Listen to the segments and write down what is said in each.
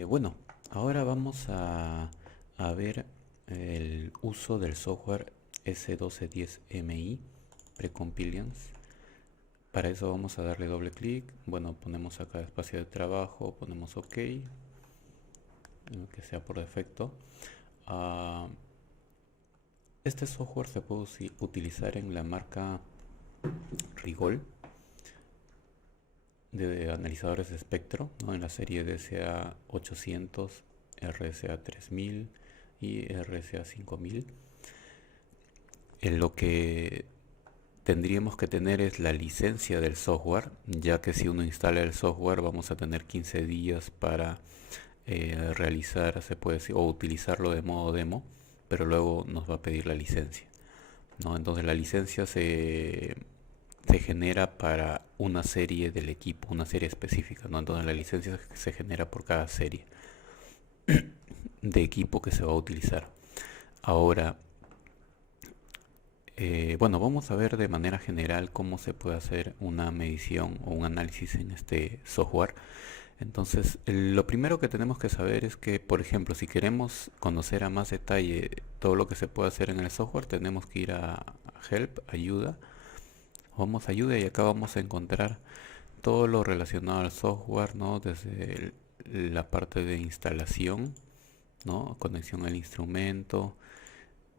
Bueno, ahora vamos a ver el uso del software S1210MI Precompiliance. Para eso vamos a darle doble clic. Bueno, ponemos acá espacio de trabajo, ponemos OK, que sea por defecto. Ah, este software se puede utilizar en la marca Rigol de analizadores de espectro, ¿no? En la serie DSA 800, RSA 3000 y RSA 5000. En lo que tendríamos que tener es la licencia del software, ya que si uno instala el software vamos a tener 15 días para realizar, se puede decir, o utilizarlo de modo demo, pero luego nos va a pedir la licencia, ¿no? Entonces la licencia se genera para una serie del equipo, una serie específica, ¿no? Entonces la licencia se genera por cada serie de equipo que se va a utilizar. Ahora, bueno, vamos a ver de manera general cómo se puede hacer una medición o un análisis en este software. Entonces, lo primero que tenemos que saber es que, por ejemplo, si queremos conocer a más detalle todo lo que se puede hacer en el software, tenemos que ir a Help, ayuda. Vamos a ayuda y acá vamos a encontrar todo lo relacionado al software, ¿no? Desde la parte de instalación, ¿no? Conexión al instrumento,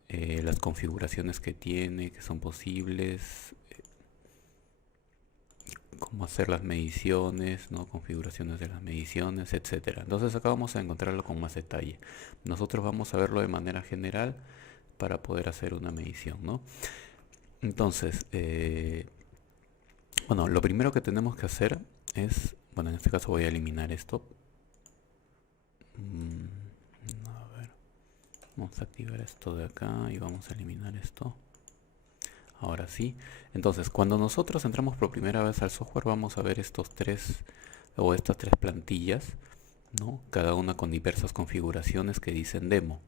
las configuraciones que tiene, que son posibles, cómo hacer las mediciones, ¿no? Configuraciones de las mediciones, etcétera. Entonces acá vamos a encontrarlo con más detalle. Nosotros vamos a verlo de manera general para poder hacer una medición, ¿no? Entonces, bueno, lo primero que tenemos que hacer es, bueno, en este caso voy a eliminar esto. A ver, vamos a activar esto de acá y vamos a eliminar esto. Ahora sí. Entonces, cuando nosotros entramos por primera vez al software, vamos a ver estos tres o estas tres plantillas, ¿no? Cada una con diversas configuraciones que dicen demo.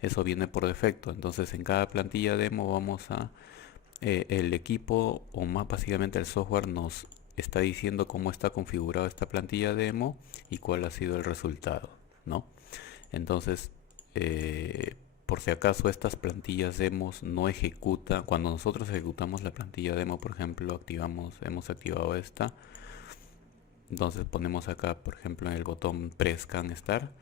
Eso viene por defecto. Entonces, en cada plantilla demo vamos a el equipo o más básicamente el software nos está diciendo cómo está configurado esta plantilla demo y cuál ha sido el resultado, ¿no? Entonces, por si acaso estas plantillas demos no ejecutan, cuando nosotros ejecutamos la plantilla demo, por ejemplo, hemos activado esta, entonces ponemos acá, por ejemplo, en el botón Pre-Scan Start,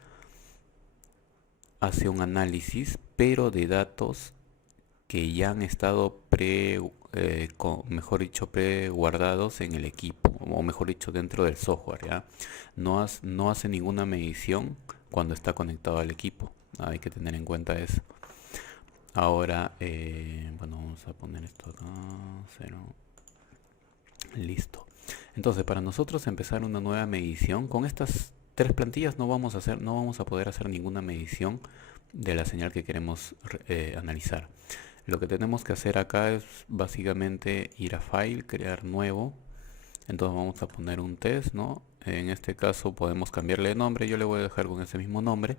hace un análisis, pero de datos que ya han estado mejor dicho, pre-guardados en el equipo, o mejor dicho, dentro del software, ¿ya? No hace ninguna medición cuando está conectado al equipo. Hay que tener en cuenta eso. Ahora, bueno, vamos a poner esto acá, 0. Listo. Entonces, para nosotros empezar una nueva medición, con estas tres plantillas no vamos a poder hacer ninguna medición de la señal que queremos analizar. Lo que tenemos que hacer acá es básicamente ir a File, crear nuevo. Entonces vamos a poner un test, ¿no? En este caso podemos cambiarle de nombre, yo le voy a dejar con ese mismo nombre.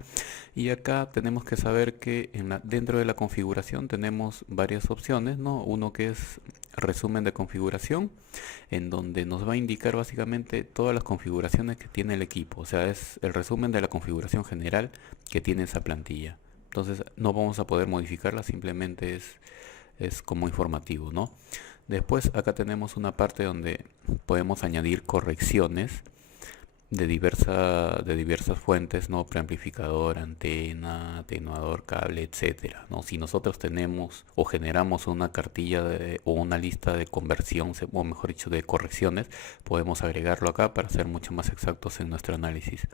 Y acá tenemos que saber que dentro de la configuración tenemos varias opciones, ¿no? Uno que es resumen de configuración, en donde nos va a indicar básicamente todas las configuraciones que tiene el equipo. O sea, es el resumen de la configuración general que tiene esa plantilla. Entonces no vamos a poder modificarla, simplemente es como informativo, ¿no? Después acá tenemos una parte donde podemos añadir correcciones de diversas fuentes, ¿no? Preamplificador, antena, atenuador, cable, etcétera, ¿no? Si nosotros tenemos o generamos una cartilla o una lista de conversión, o mejor dicho, de correcciones, podemos agregarlo acá para ser mucho más exactos en nuestro análisis.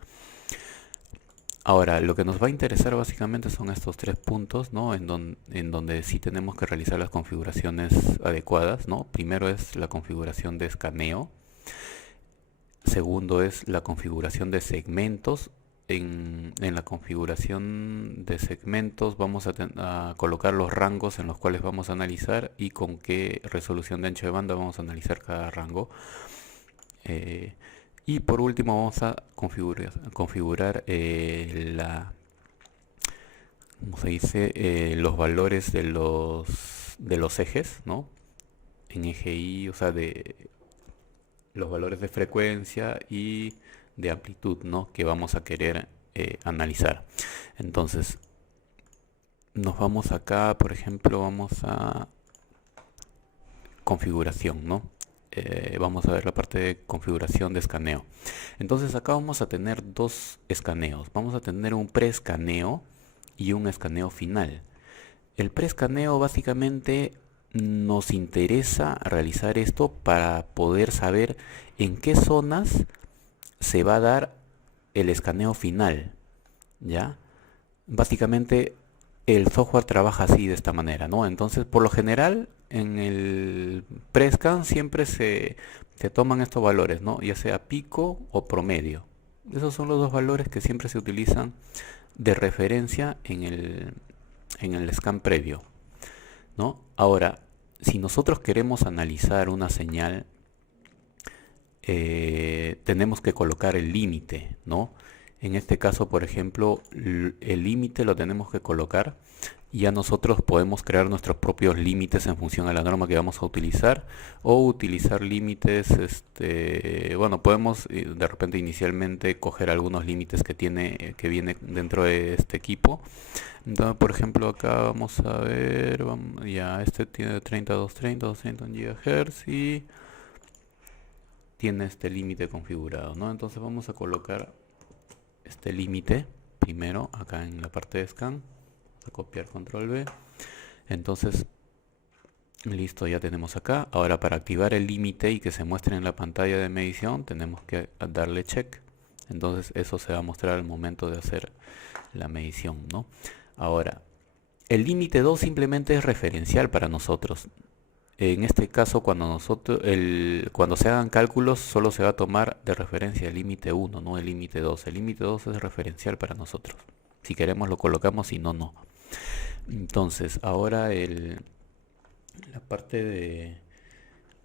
Ahora, lo que nos va a interesar básicamente son estos tres puntos, ¿no? En donde sí tenemos que realizar las configuraciones adecuadas, ¿no? Primero es la configuración de escaneo. Segundo es la configuración de segmentos. En la configuración de segmentos vamos a colocar los rangos en los cuales vamos a analizar y con qué resolución de ancho de banda vamos a analizar cada rango. Y por último vamos a configurar ¿cómo se dice? Los valores de los ejes, ¿no? En eje Y, o sea, de los valores de frecuencia y de amplitud, ¿no? Que vamos a querer analizar. Entonces nos vamos acá, por ejemplo, vamos a configuración, ¿no? Vamos a ver la parte de configuración de escaneo. Entonces acá vamos a tener dos escaneos. Vamos a tener un preescaneo y un escaneo final. El preescaneo básicamente nos interesa realizar esto para poder saber en qué zonas se va a dar el escaneo final, ¿ya? Básicamente el software trabaja así, de esta manera, ¿no? Entonces, por lo general, en el pre-scan siempre se toman estos valores, ¿no? Ya sea pico o promedio. Esos son los dos valores que siempre se utilizan de referencia en el scan previo, ¿no? Ahora, si nosotros queremos analizar una señal, tenemos que colocar el límite, ¿no? En este caso, por ejemplo, el límite lo tenemos que colocar y ya nosotros podemos crear nuestros propios límites en función a la norma que vamos a utilizar, o utilizar límites, bueno, podemos de repente inicialmente coger algunos límites que viene dentro de este equipo. Entonces, por ejemplo, acá vamos a ver, ya este tiene 3230, 200 GHz y tiene este límite configurado, ¿no? Entonces vamos a colocar este límite primero acá en la parte de scan. Vamos a copiar control V. Entonces, listo, ya tenemos acá. Ahora, para activar el límite y que se muestre en la pantalla de medición, tenemos que darle check. Entonces eso se va a mostrar al momento de hacer la medición, ¿no? Ahora, el límite 2 simplemente es referencial para nosotros. En este caso, cuando se hagan cálculos, solo se va a tomar de referencia el límite 1, no el límite 2. El límite 2 es referencial para nosotros. Si queremos lo colocamos, si no, no. Entonces, ahora la parte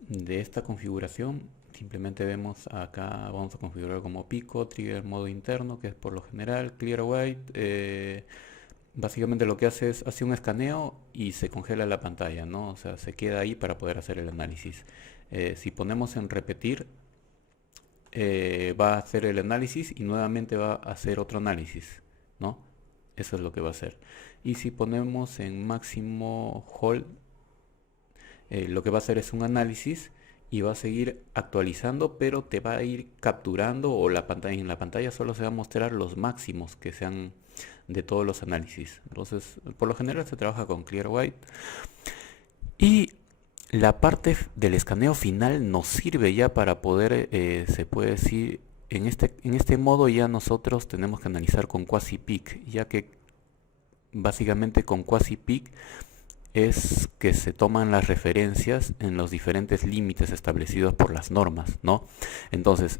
de esta configuración, simplemente vemos acá, vamos a configurar como pico, trigger modo interno, que es por lo general, clear white. Básicamente lo que hace es hace un escaneo y se congela la pantalla, ¿no? O sea, se queda ahí para poder hacer el análisis. Si ponemos en repetir, va a hacer el análisis y nuevamente va a hacer otro análisis, ¿no? Eso es lo que va a hacer. Y si ponemos en máximo hold, lo que va a hacer es un análisis y va a seguir actualizando, pero te va a ir capturando, o en la pantalla solo se va a mostrar los máximos que sean de todos los análisis. Entonces, por lo general se trabaja con clear white. Y la parte del escaneo final nos sirve ya para poder, se puede decir, en este modo ya nosotros tenemos que analizar con quasi-peak, ya que básicamente con quasi-peak es que se toman las referencias en los diferentes límites establecidos por las normas, ¿no? Entonces,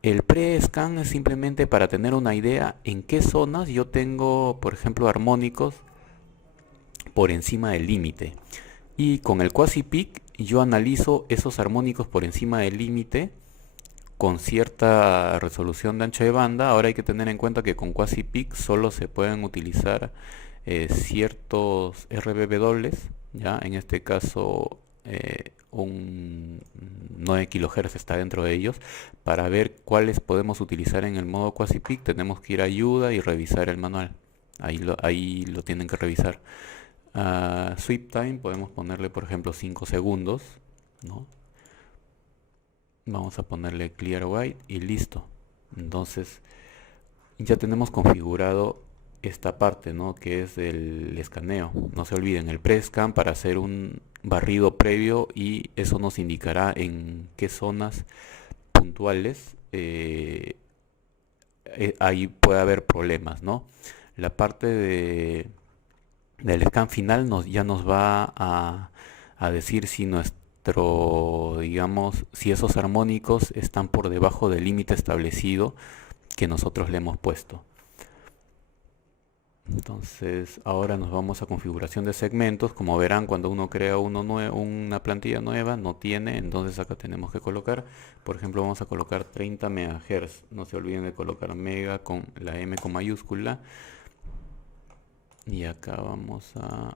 el pre-scan es simplemente para tener una idea en qué zonas yo tengo, por ejemplo, armónicos por encima del límite. Y con el quasi-peak yo analizo esos armónicos por encima del límite con cierta resolución de ancho de banda. Ahora hay que tener en cuenta que con quasi-peak solo se pueden utilizar ciertos RBW, ¿ya? En este caso un 9 kHz está dentro de ellos. Para ver cuáles podemos utilizar en el modo quasi-peak tenemos que ir a ayuda y revisar el manual. Ahí lo tienen que revisar. Sweep time podemos ponerle, por ejemplo, 5 segundos, ¿no? Vamos a ponerle clear white y listo. Entonces ya tenemos configurado esta parte, ¿no? Que es el escaneo. No se olviden, el pre-scan para hacer un barrido previo, y eso nos indicará en qué zonas puntuales ahí puede haber problemas, ¿no? La parte del scan final ya nos va a decir si digamos, si esos armónicos están por debajo del límite establecido que nosotros le hemos puesto. Entonces ahora nos vamos a configuración de segmentos. Como verán, cuando uno crea una plantilla nueva no tiene, entonces acá tenemos que colocar, por ejemplo, vamos a colocar 30 MHz. No se olviden de colocar mega con la M con mayúscula. Y acá vamos a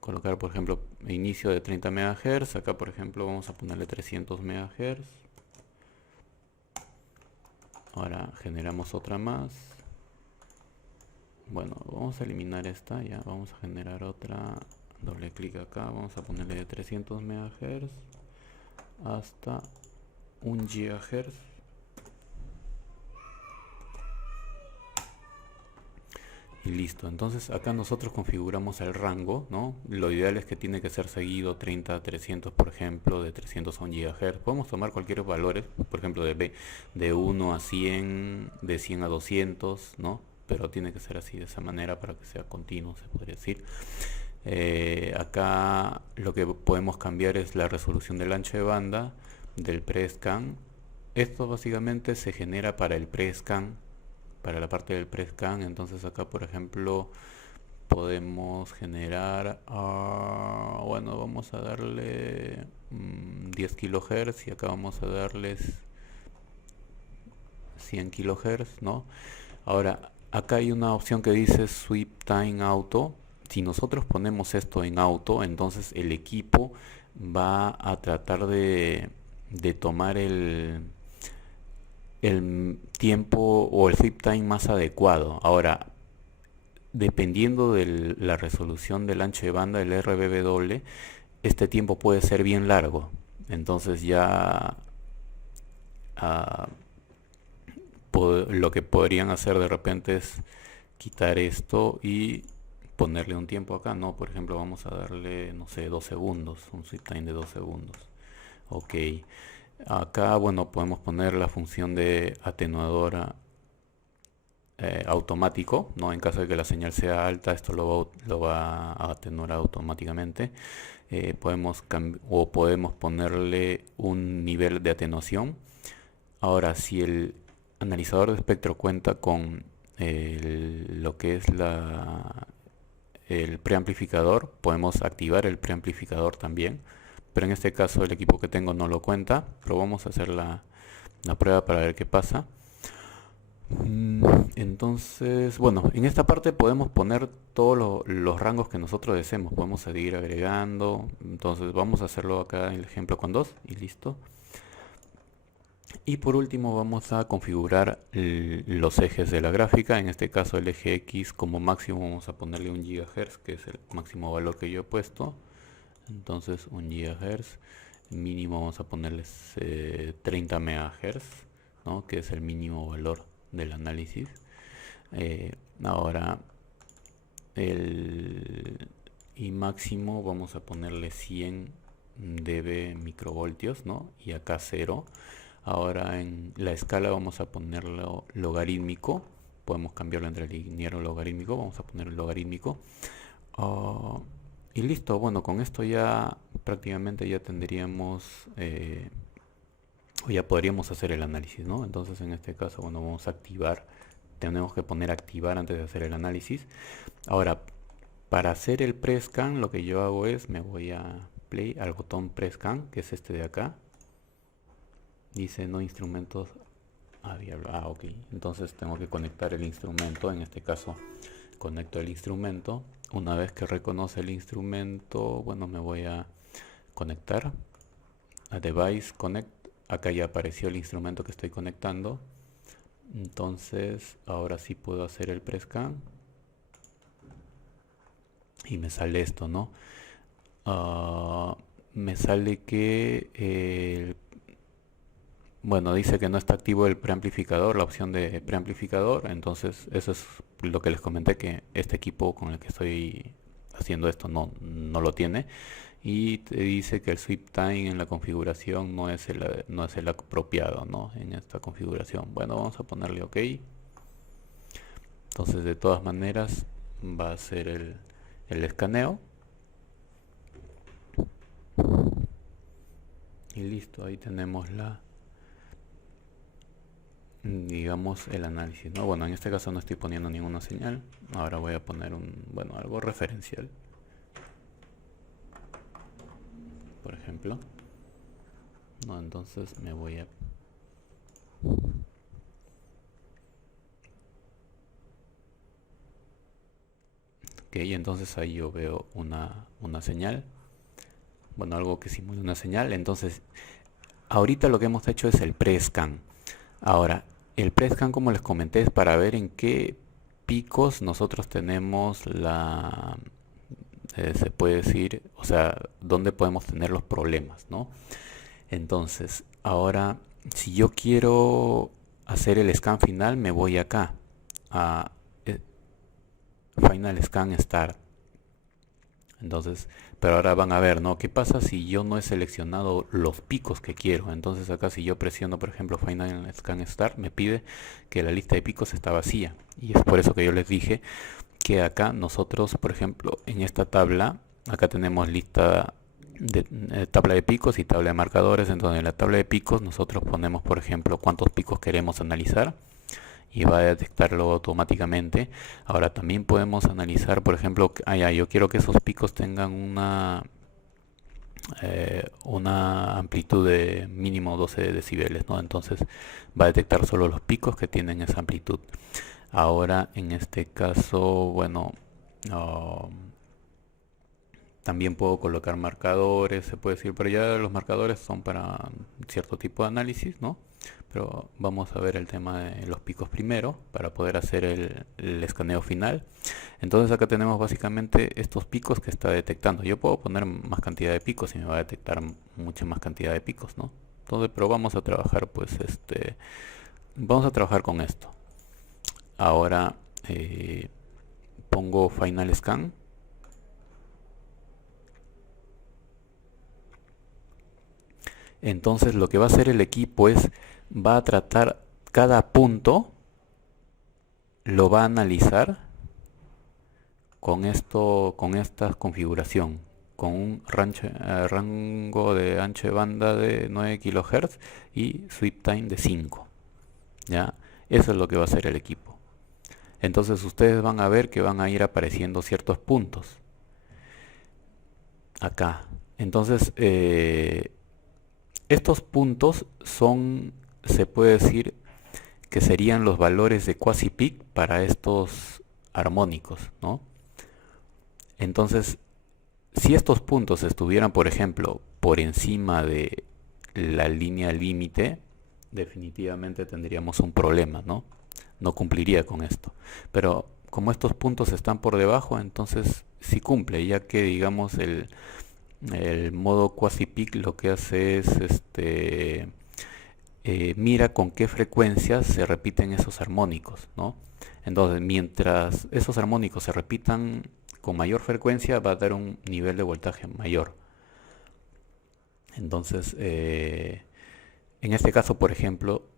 colocar, por ejemplo, inicio de 30 MHz. Acá, por ejemplo, vamos a ponerle 300 MHz. Ahora generamos otra más. bueno, vamos a eliminar esta, ya vamos a generar otra, doble clic acá, vamos a ponerle de 300 MHz hasta 1 GHz. Y listo, entonces acá nosotros configuramos el rango, ¿no? Lo ideal es que tiene que ser seguido 30 a 300, por ejemplo, de 300 a 1 GHz. Podemos tomar cualquier valores, por ejemplo, de 1 a 100, de 100 a 200, ¿no? Pero tiene que ser así, de esa manera, para que sea continuo, se podría decir. Acá lo que podemos cambiar es la resolución del ancho de banda del pre-scan. Esto básicamente se genera para el pre-scan, para la parte del pre-scan. Entonces acá, por ejemplo, podemos generar, bueno, vamos a darle 10 kHz y acá vamos a darles 100 kHz, ¿no? Ahora, acá hay una opción que dice Sweep Time Auto. Si nosotros ponemos esto en auto, entonces el equipo va a tratar de tomar el tiempo o el sweep time más adecuado. Ahora, dependiendo de la resolución del ancho de banda del RBW, este tiempo puede ser bien largo. Entonces ya lo que podrían hacer de repente es quitar esto y ponerle un tiempo acá, ¿no? Por ejemplo, vamos a darle, no sé, 2 segundos, un sweep time de 2 segundos. Ok. Acá, bueno, podemos poner la función de atenuador automático, ¿no? En caso de que la señal sea alta, esto lo va a atenuar automáticamente. Podemos ponerle un nivel de atenuación. Ahora, si el analizador de espectro cuenta con lo que es el preamplificador, podemos activar el preamplificador también. Pero en este caso el equipo que tengo no lo cuenta, pero vamos a hacer la prueba para ver qué pasa. Entonces, bueno, en esta parte podemos poner todos los rangos que nosotros deseemos. Podemos seguir agregando. Entonces vamos a hacerlo acá en el ejemplo con 2 y listo. Y por último vamos a configurar los ejes de la gráfica. En este caso el eje X como máximo vamos a ponerle 1 GHz, que es el máximo valor que yo he puesto. Entonces 1 GHz, mínimo vamos a ponerles 30 MHz, ¿no? Que es el mínimo valor del análisis. Ahora y máximo vamos a ponerle 100 dB microvoltios, ¿no? Y acá 0. Ahora en la escala vamos a ponerlo logarítmico. Podemos cambiarlo entre lineal o logarítmico. Vamos a poner logarítmico. Y listo, bueno, con esto ya prácticamente ya tendríamos, o ya podríamos hacer el análisis, ¿no? Entonces en este caso, bueno, vamos a activar, tenemos que poner activar antes de hacer el análisis. Ahora, para hacer el pre-scan, lo que yo hago es, me voy a play, al botón pre-scan, que es este de acá. Dice no instrumentos a diablo. Ok, entonces tengo que conectar el instrumento, en este caso conecto el instrumento. Una vez que reconoce el instrumento, bueno, me voy a conectar a Device Connect. Acá ya apareció el instrumento que estoy conectando. Entonces, ahora sí puedo hacer el pre-scan. Y me sale esto, ¿no? Me sale que bueno, dice que no está activo el preamplificador, la opción de preamplificador. Entonces eso es lo que les comenté, que este equipo con el que estoy haciendo esto no lo tiene. Y te dice que el sweep time en la configuración no es el apropiado, ¿no? En esta configuración. Bueno, vamos a ponerle OK. Entonces de todas maneras va a ser el escaneo. Y listo, ahí tenemos digamos el análisis, ¿no? Bueno, en este caso no estoy poniendo ninguna señal. Ahora voy a poner algo referencial, por ejemplo, no, entonces me voy a ok, entonces ahí yo veo una señal, bueno, algo que simula una señal. Entonces ahorita lo que hemos hecho es el pre-scan. Ahora, el pre-scan, como les comenté, es para ver en qué picos nosotros tenemos se puede decir, o sea, dónde podemos tener los problemas, ¿no? Entonces, ahora, si yo quiero hacer el scan final, me voy acá a Final Scan Start. Entonces, pero ahora van a ver, ¿no? ¿Qué pasa si yo no he seleccionado los picos que quiero? Entonces acá si yo presiono, por ejemplo, Final Scan Start, me pide que la lista de picos está vacía. Y es por eso que yo les dije que acá nosotros, por ejemplo, en esta tabla, acá tenemos lista de tabla de picos y tabla de marcadores. Entonces en la tabla de picos nosotros ponemos, por ejemplo, cuántos picos queremos analizar y va a detectarlo automáticamente. Ahora también podemos analizar, por ejemplo, yo quiero que esos picos tengan una amplitud de mínimo 12 decibeles, ¿no? Entonces va a detectar solo los picos que tienen esa amplitud. Ahora en este caso, bueno, no, también puedo colocar marcadores, se puede decir, pero ya los marcadores son para cierto tipo de análisis, ¿no? Pero vamos a ver el tema de los picos primero para poder hacer el escaneo final. Entonces acá tenemos básicamente estos picos que está detectando. Yo puedo poner más cantidad de picos y me va a detectar mucha más cantidad de picos, ¿no? Entonces, pero vamos a trabajar pues vamos a trabajar con esto. Ahora pongo Final Scan. Entonces lo que va a hacer el equipo es, va a tratar cada punto, lo va a analizar con esta configuración, con un rango de ancho de banda de 9 kHz y sweep time de 5. ¿Ya? Eso es lo que va a hacer el equipo. Entonces ustedes van a ver que van a ir apareciendo ciertos puntos acá. Entonces estos puntos son, se puede decir que serían los valores de quasi-peak para estos armónicos, ¿no? Entonces, si estos puntos estuvieran, por ejemplo, por encima de la línea límite, definitivamente tendríamos un problema, ¿no? No cumpliría con esto. Pero como estos puntos están por debajo, entonces sí cumple, ya que digamos el modo quasi-peak lo que hace es mira con qué frecuencias se repiten esos armónicos, ¿no? Entonces, mientras esos armónicos se repitan con mayor frecuencia, va a dar un nivel de voltaje mayor. Entonces, en este caso, por ejemplo,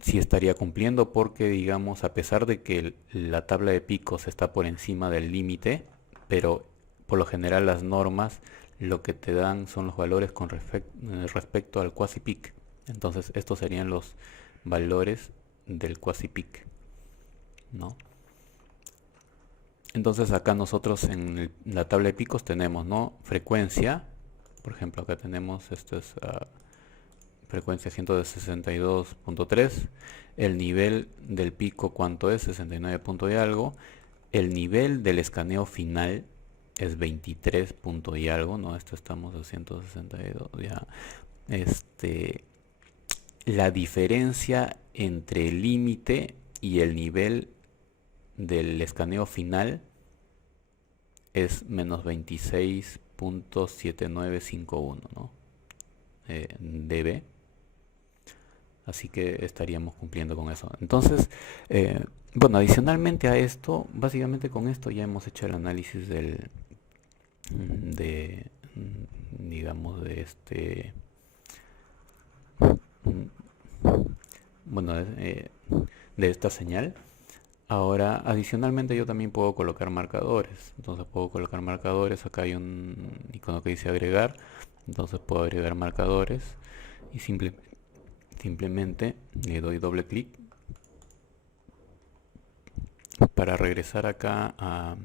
sí estaría cumpliendo porque, digamos, a pesar de que la tabla de picos está por encima del límite, pero por lo general las normas lo que te dan son los valores con respecto al quasi-peak. Entonces estos serían los valores del quasi-peak, ¿no? Entonces acá nosotros en la tabla de picos tenemos, ¿no? Frecuencia, por ejemplo acá tenemos, esto es frecuencia 162.3, el nivel del pico cuánto es, 69 punto y algo, el nivel del escaneo final es 23 punto y algo, ¿no? Esto estamos a 162, ya, la diferencia entre el límite y el nivel del escaneo final es menos 26.7951, ¿no? dB. Así que estaríamos cumpliendo con eso. Entonces, bueno, adicionalmente a esto, básicamente con esto ya hemos hecho el análisis digamos, bueno, de esta señal. Ahora, adicionalmente yo también puedo colocar marcadores. Entonces puedo colocar marcadores. Acá hay un icono que dice agregar. Entonces puedo agregar marcadores y simplemente le doy doble clic para regresar acá a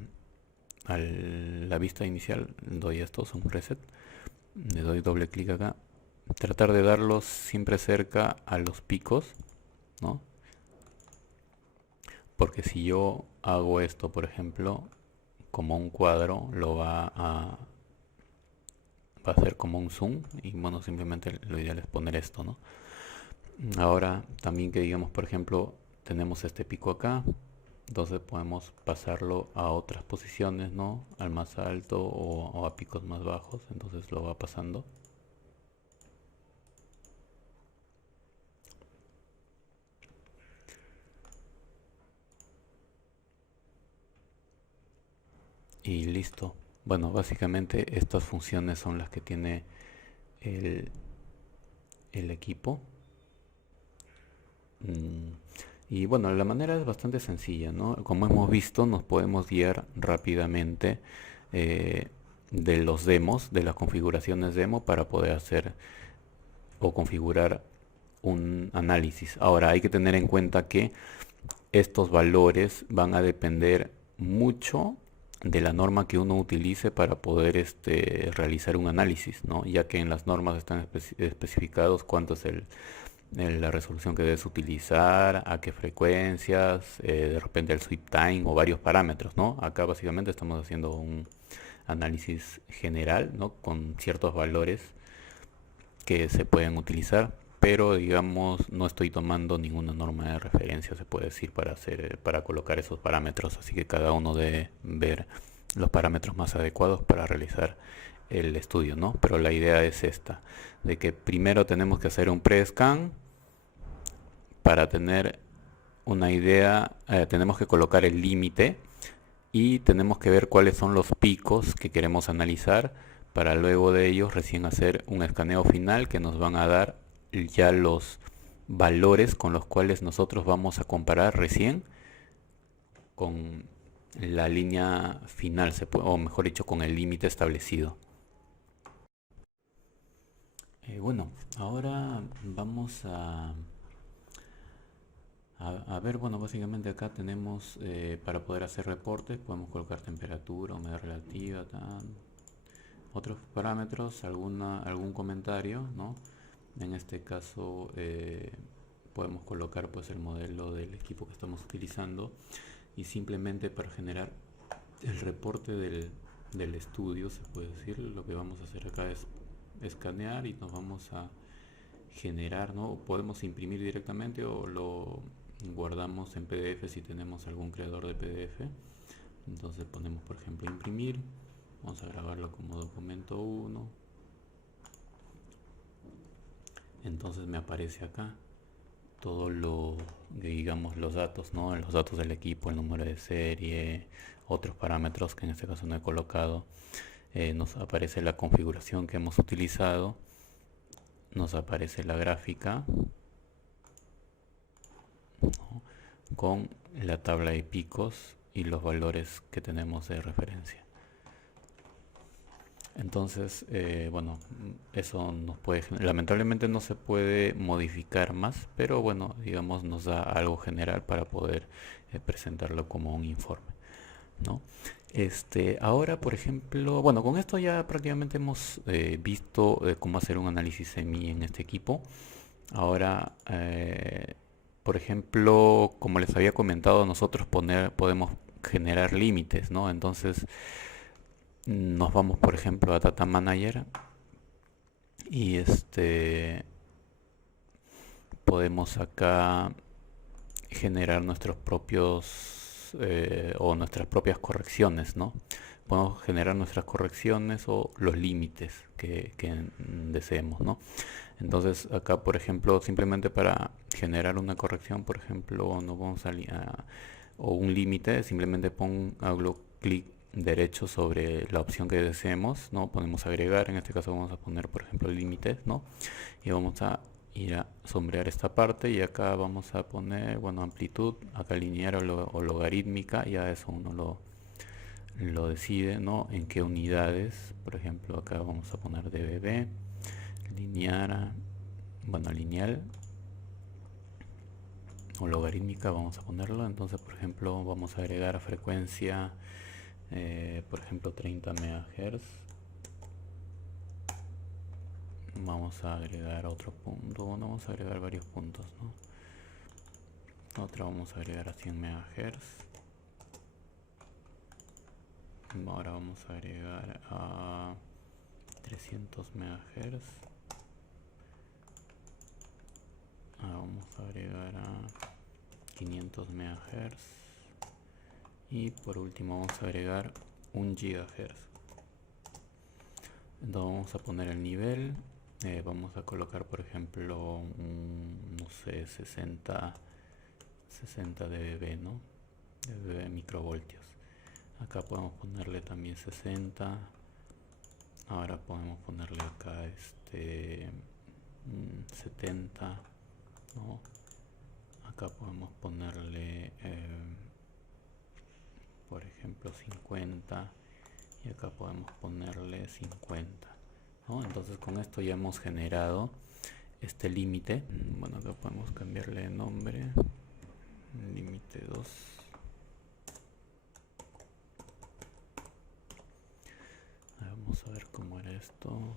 la vista inicial. Doy esto, un reset. Le doy doble clic acá. Tratar de darlos siempre cerca a los picos, ¿no? Porque si yo hago esto, por ejemplo, como un cuadro, lo va a hacer como un zoom. Y bueno, simplemente lo ideal es poner esto, ¿no? Ahora también que digamos, por ejemplo, tenemos este pico acá. Entonces podemos pasarlo a otras posiciones, ¿no? Al más alto o a picos más bajos. Entonces lo va pasando. Y listo. Bueno, básicamente estas funciones son las que tiene el, el equipo. Y bueno, la manera es bastante sencilla, ¿no? Como hemos visto, nos podemos guiar rápidamente eh, de los demos, de las configuraciones demo para poder hacer o configurar un análisis. Ahora hay que tener en cuenta que estos valores van a depender mucho de la norma que uno utilice para poder realizar un análisis, ¿no? Ya que en las normas están especificados cuánto es la resolución que debes utilizar, a qué frecuencias, de repente el sweep time o varios parámetros, ¿no? Acá básicamente estamos haciendo un análisis general, ¿no? Con ciertos valores que se pueden utilizar, pero digamos no estoy tomando ninguna norma de referencia, se puede decir, para colocar esos parámetros, así que cada uno debe ver los parámetros más adecuados para realizar el estudio, ¿no? Pero la idea es esta, de que primero tenemos que hacer un pre-scan para tener una idea, tenemos que colocar el límite y tenemos que ver cuáles son los picos que queremos analizar para luego de ellos recién hacer un escaneo final que nos van a dar ya los valores con los cuales nosotros vamos a comparar recién con la línea final, o mejor dicho, con el límite establecido. Bueno, ahora vamos a ver, bueno, básicamente acá tenemos para poder hacer reportes, podemos colocar temperatura, humedad relativa, otros parámetros, algún comentario, ¿no? En este caso podemos colocar pues el modelo del equipo que estamos utilizando y simplemente para generar el reporte del estudio, se puede decir, lo que vamos a hacer acá es escanear y nos vamos a generar, ¿no? Podemos imprimir directamente o lo guardamos en PDF si tenemos algún creador de PDF. Entonces ponemos por ejemplo imprimir, vamos a grabarlo como documento 1. Entonces me aparece acá todo lo, digamos, los datos, ¿no? Los datos del equipo, el número de serie, otros parámetros que en este caso no he colocado. Nos aparece la configuración que hemos utilizado, nos aparece la gráfica, ¿no? Con la tabla de picos y los valores que tenemos de referencia. Entonces, bueno, eso nos puede, lamentablemente no se puede modificar más, pero bueno, digamos, nos da algo general para poder presentarlo como un informe, ¿no? Ahora, por ejemplo, bueno, con esto ya prácticamente hemos visto cómo hacer un análisis semi en este equipo. Ahora, por ejemplo, como les había comentado, nosotros podemos generar límites, ¿no? Entonces, nos vamos, por ejemplo, a Data Manager y podemos acá generar nuestros propios o nuestras propias correcciones, ¿no? Podemos generar nuestras correcciones o los límites que deseemos, ¿no? Entonces acá, por ejemplo, simplemente para generar una corrección, por ejemplo, no vamos o un límite, simplemente hago clic derecho sobre la opción que deseemos, ¿no? Podemos agregar, en este caso vamos a poner, por ejemplo, límites, ¿no? Y vamos a ir a sombrear esta parte y acá vamos a poner, bueno, amplitud, acá lineal o logarítmica, ya eso uno lo decide, ¿no? En qué unidades, por ejemplo, acá vamos a poner dB, lineal, bueno, lineal o logarítmica vamos a ponerlo. Entonces, por ejemplo, vamos a agregar frecuencia, por ejemplo, 30 MHz. Vamos a agregar otro punto, bueno, vamos a agregar varios puntos, ¿no? Otra vamos a agregar a 100 MHz. Ahora vamos a agregar a 300 MHz. Ahora vamos a agregar a 500 MHz. y por último vamos a agregar 1 GHz. Entonces vamos a poner el nivel, vamos a colocar por ejemplo no sé, 60 dB, ¿no? De microvoltios. Acá podemos ponerle también 60. Ahora podemos ponerle acá 70, ¿no? Acá podemos ponerle por ejemplo 50 y acá podemos ponerle 50, ¿no? Entonces con esto ya hemos generado este límite. Bueno, acá podemos cambiarle de nombre, límite 2. Vamos a ver cómo era esto.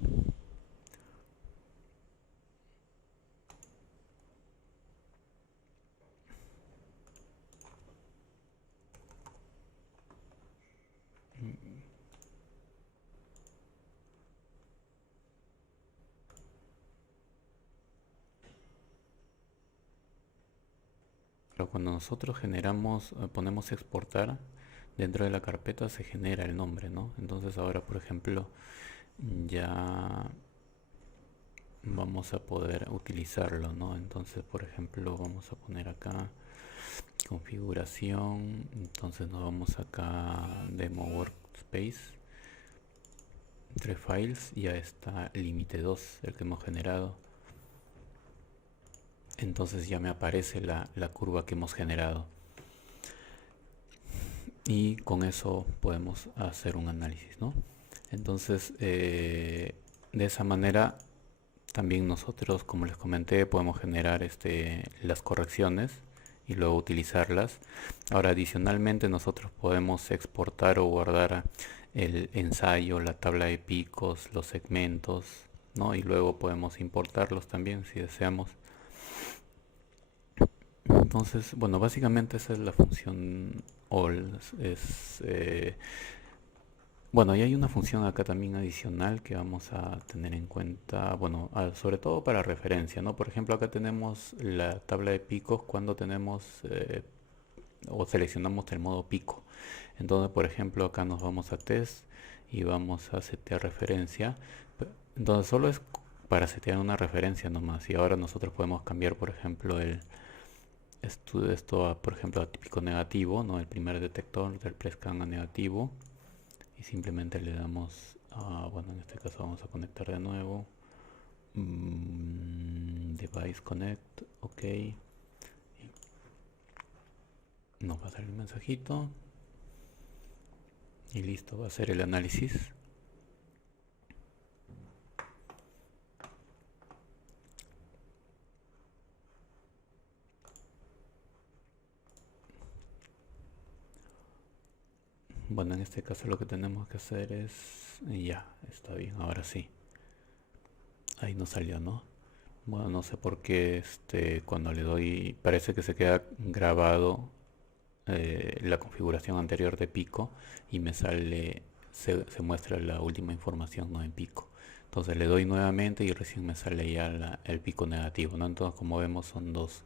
Pero cuando nosotros generamos, ponemos exportar, dentro de la carpeta se genera el nombre, ¿no? Entonces ahora, por ejemplo, ya vamos a poder utilizarlo, ¿no? Entonces, por ejemplo, vamos a poner acá configuración. Entonces nos vamos acá demo workspace, 3 files, ya está límite 2, el que hemos generado. Entonces ya me aparece la curva que hemos generado. Y con eso podemos hacer un análisis, ¿no? Entonces, de esa manera, también nosotros, como les comenté, podemos generar las correcciones y luego utilizarlas. Ahora, adicionalmente, nosotros podemos exportar o guardar el ensayo, la tabla de picos, los segmentos, ¿no? Y luego podemos importarlos también si deseamos. Entonces, bueno, básicamente esa es la función all. Bueno, y hay una función acá también adicional que vamos a tener en cuenta, bueno, sobre todo para referencia, ¿no? Por ejemplo, acá tenemos la tabla de picos cuando tenemos o seleccionamos el modo pico. Entonces, por ejemplo, acá nos vamos a test y vamos a setear referencia. Entonces, solo es para setear una referencia nomás. Y ahora nosotros podemos cambiar, por ejemplo, esto a, por ejemplo, a típico negativo, ¿no? El primer detector del PRESCAN a negativo. Y simplemente le damos a, bueno, en este caso vamos a conectar de nuevo. Device connect, ok. Nos va a salir el mensajito. Y listo, va a ser el análisis. Bueno, en este caso lo que tenemos que hacer es... Ya, está bien, ahora sí. Ahí nos salió, ¿no? Bueno, no sé por qué cuando le doy... Parece que se queda grabado la configuración anterior de pico y me sale... Se muestra la última información, ¿no? En pico. Entonces le doy nuevamente y recién me sale ya el pico negativo, ¿no? Entonces, como vemos, son dos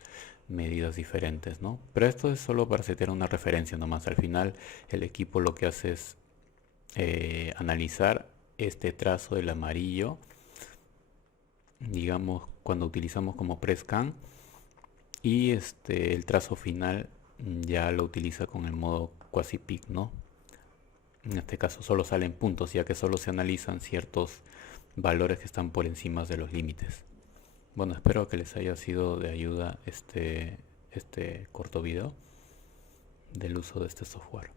medidas diferentes, ¿no? Pero esto es solo para setear una referencia nomás. Al final el equipo lo que hace es analizar este trazo del amarillo, digamos, cuando utilizamos como PRESCAN, y el trazo final ya lo utiliza con el modo quasi-peak, ¿no? En este caso solo salen puntos, ya que solo se analizan ciertos valores que están por encima de los límites. Bueno, espero que les haya sido de ayuda este corto video del uso de este software.